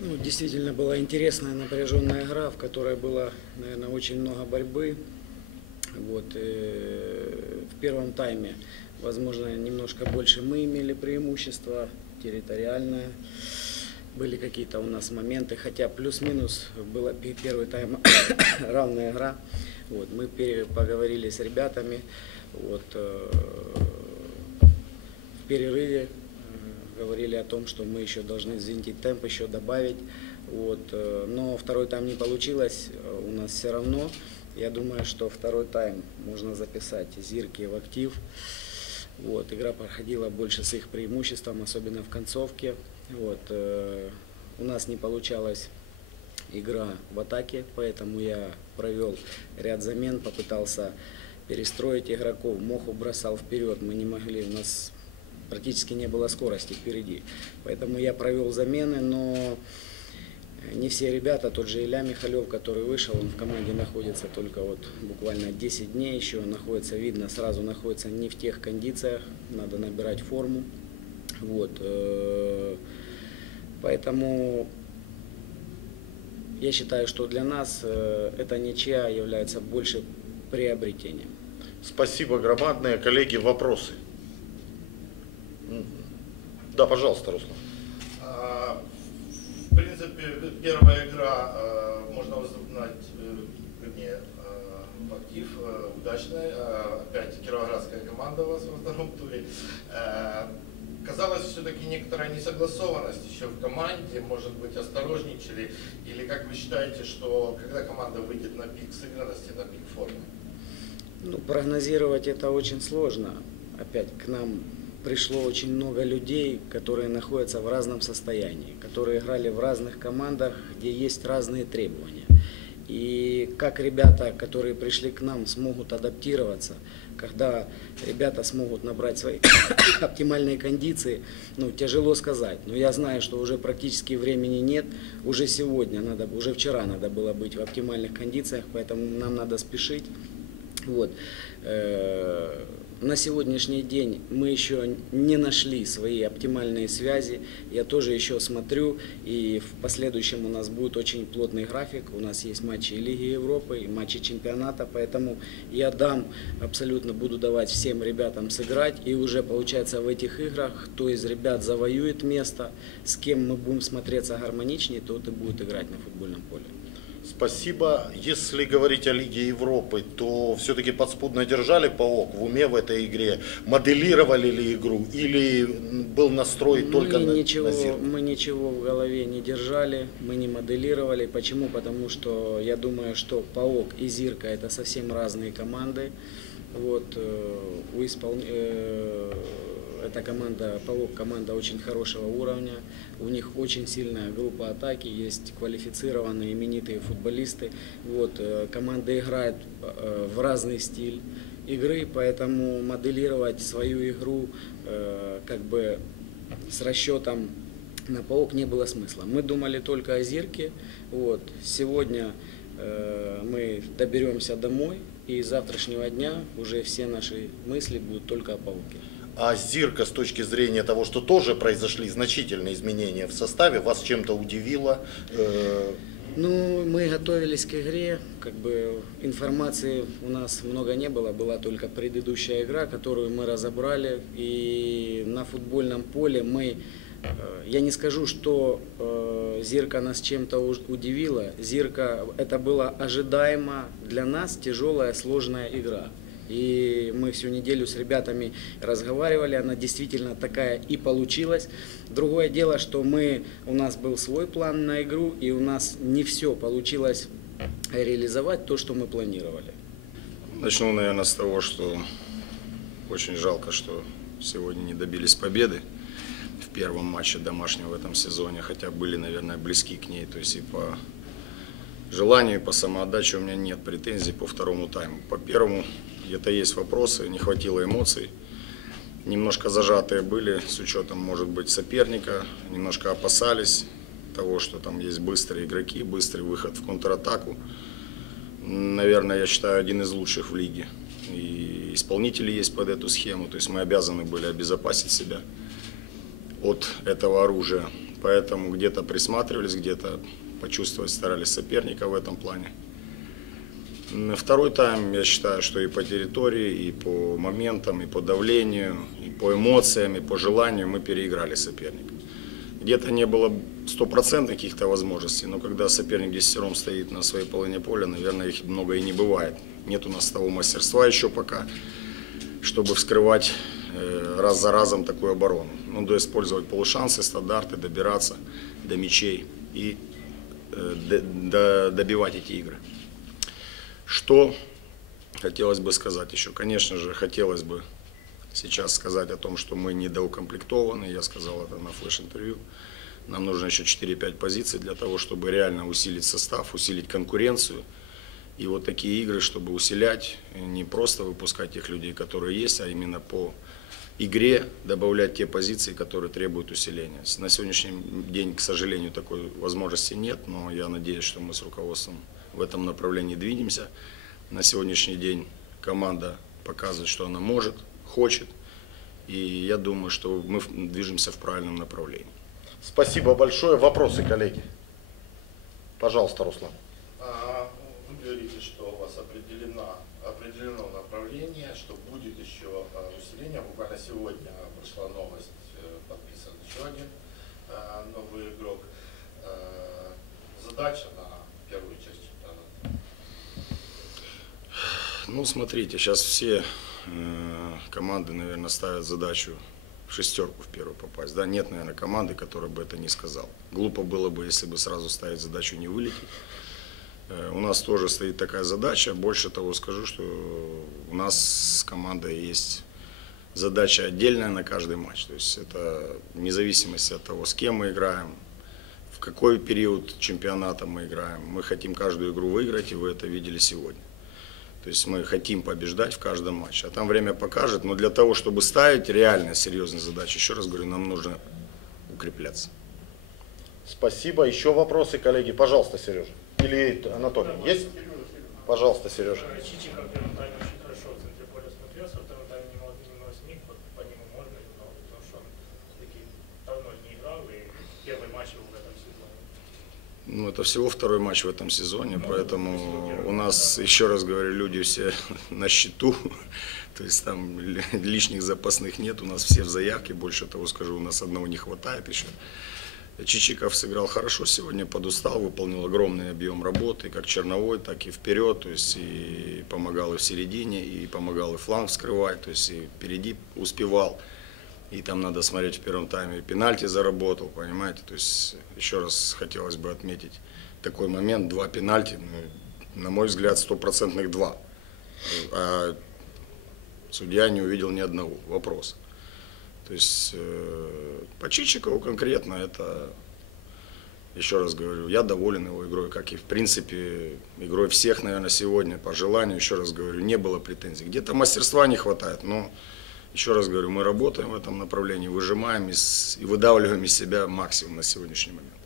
Ну, действительно была интересная напряженная игра, в которой было, наверное, очень много борьбы. Вот, э, в первом тайме, возможно, немножко больше мы имели преимущество территориальное. Были какие-то у нас моменты, хотя плюс-минус было пе- первый тайм равная игра. Вот, мы поговорили с ребятами. Вот, э, в перерыве говорили о том, что мы еще должны взвинтить темп, еще добавить. Вот, э, но второй тайм не получилось э, у нас все равно. Я думаю, что второй тайм можно записать Зирки в актив. Вот, игра проходила больше с их преимуществом, особенно в концовке. Вот, э, у нас не получалась игра в атаке, поэтому я провел ряд замен, попытался перестроить игроков. Моху бросал вперед, мы не могли, у нас практически не было скорости впереди. Поэтому я провел замены, но не все ребята, тот же Илья Михалев, который вышел, он в команде находится только вот буквально 10 дней еще, находится, видно, сразу находится не в тех кондициях, надо набирать форму. Вот, э, поэтому я считаю, что для нас э, эта ничья является больше приобретением. Спасибо громадные. Коллеги, вопросы? Да, пожалуйста, Руслан. А, В принципе, первая игра, э, можно воспринимать, э, вернее, в актив, э, удачная. Опять кировоградская команда у вас во втором туре. Казалось, все-таки некоторая несогласованность еще в команде, может быть, осторожничали. Или как вы считаете, что когда команда выйдет на пик сыгранности, на пик формы? Ну, прогнозировать это очень сложно. Опять к нам пришло очень много людей, которые находятся в разном состоянии, которые играли в разных командах, где есть разные требования. И как ребята, которые пришли к нам, смогут адаптироваться, когда ребята смогут набрать свои оптимальные кондиции, ну, тяжело сказать. Но я знаю, что уже практически времени нет. Уже сегодня надо, уже вчера надо было быть в оптимальных кондициях, поэтому нам надо спешить. Вот. Э, На сегодняшний день мы еще не нашли свои оптимальные связи. Я тоже еще смотрю, и в последующем у нас будет очень плотный график. У нас есть матчи Лиги Европы, и матчи чемпионата, поэтому я дам, абсолютно буду давать всем ребятам сыграть. И уже получается в этих играх, кто из ребят завоюет место, с кем мы будем смотреться гармоничнее, тот и будет играть на футбольном поле. Спасибо. Если говорить о Лиге Европы, то все-таки подспудно держали паук в уме в этой игре? Моделировали ли игру? Или был настрой только мы на, ничего, на мы ничего в голове не держали, мы не моделировали. Почему? Потому что я думаю, что Паок и Зирка это совсем разные команды. Вот, э, у испол- э, эта команда, Павок команда очень хорошего уровня. У них очень сильная группа атаки, есть квалифицированные именитые футболисты. Вот, э, команда играет э, в разный стиль игры, поэтому моделировать свою игру э, как бы с расчетом на паук не было смысла. Мы думали только о Зирке. Вот. Сегодня мы доберемся домой, и с завтрашнего дня уже все наши мысли будут только о пауке. А Зирка с точки зрения того, что тоже произошли значительные изменения в составе, вас чем-то удивило? Э, Ну, мы готовились к игре, как бы информации у нас много не было, была только предыдущая игра, которую мы разобрали, и на футбольном поле мы, э, я не скажу, что э, Зирка нас чем-то удивила, Зирка, это было ожидаемо для нас тяжелая, сложная игра. И мы всю неделю с ребятами разговаривали, она действительно такая и получилась. Другое дело, что мы, у нас был свой план на игру, и у нас не все получилось реализовать то, что мы планировали. Начну, наверное, с того, что очень жалко, что сегодня не добились победы в первом матче домашнего в этом сезоне, хотя были, наверное, близки к ней. То есть и по желанию, и по самоотдаче у меня нет претензий по второму тайму. По первому где-то есть вопросы, не хватило эмоций. Немножко зажатые были с учетом, может быть, соперника, немножко опасались того, что там есть быстрые игроки, быстрый выход в контратаку. Наверное, я считаю, один из лучших в лиге. И исполнители есть под эту схему, то есть мы обязаны были обезопасить себя от этого оружия. поэтому где-то присматривались, где-то почувствовать старались соперника в этом плане. Второй тайм, я считаю, что и по территории, и по моментам, и по давлению, и по эмоциям, и по желанию мы переиграли соперника. Где-то не было стопроцентных каких-то возможностей, но когда соперник десятером стоит на своей половине поля, наверное, их много и не бывает. Нет у нас того мастерства еще пока, чтобы вскрывать э, раз за разом такую оборону. Надо использовать полушансы, стандарты, добираться до мячей и э, добивать эти игры. Что хотелось бы сказать еще? Конечно же, хотелось бы сейчас сказать о том, что мы недоукомплектованы. Я сказал это на флеш-интервью. Нам нужно еще 4-5 позиций для того, чтобы реально усилить состав, усилить конкуренцию. И вот такие игры, чтобы усилять, не просто выпускать тех людей, которые есть, а именно по игре добавлять те позиции, которые требуют усиления. На сегодняшний день, к сожалению, такой возможности нет, но я надеюсь, что мы с руководством в этом направлении двинемся. На сегодняшний день команда показывает, что она может, хочет, и я думаю, что мы движемся в правильном направлении. Спасибо большое. Вопросы, коллеги? Пожалуйста, Руслан. А, Вы говорите, что у вас определено, определено направление, что будет еще а, усиление. Буквально сегодня пришла новость, э, подписан еще один а, новый игрок. Задача на первую часть чемпионата. Ну, смотрите, сейчас все э, команды, наверное, ставят задачу в шестерку в первую попасть. Да, нет, наверное, команды, которая бы это не сказала. Глупо было бы, если бы сразу ставить задачу не вылететь. Э, у нас тоже стоит такая задача. Больше того скажу, что у нас с командой есть задача отдельная на каждый матч. То есть это вне зависимости от того, с кем мы играем, в какой период чемпионата мы играем. Мы хотим каждую игру выиграть, и вы это видели сегодня. То есть мы хотим побеждать в каждом матче. А там время покажет. Но для того, чтобы ставить реально серьезные задачи, еще раз говорю, нам нужно укрепляться. Спасибо. Еще вопросы, коллеги? Пожалуйста, Сережа. Или Анатолий. Есть? Пожалуйста, Сережа. Чичиков в первом тайме очень хорошо в центре поля смотрелся, во втором тайме немного, немного сник, вот по нему можно немного, потому что он таки давно не играл, и первый матч его в этом сезоне. Ну, это всего второй матч в этом сезоне, поэтому у нас, еще раз говорю, люди все на счету, то есть там ли- лишних запасных нет, у нас все в заявке, больше того скажу, у нас одного не хватает еще. Чичиков сыграл хорошо сегодня, подустал, выполнил огромный объем работы, как черновой, так и вперед, то есть и помогал и в середине, и помогал и фланг вскрывать, то есть и впереди успевал. И там надо смотреть в первом тайме, пенальти заработал, понимаете, то есть еще раз хотелось бы отметить такой момент, два пенальти, ну, на мой взгляд, стопроцентных два. А судья не увидел ни одного, вопрос. То есть э, по Чичикову конкретно это, еще раз говорю, я доволен его игрой, как и в принципе игрой всех, наверное, сегодня, по желанию, еще раз говорю, не было претензий. Где-то мастерства не хватает, но еще раз говорю, мы работаем в этом направлении, выжимаем из, и выдавливаем из себя максимум на сегодняшний момент.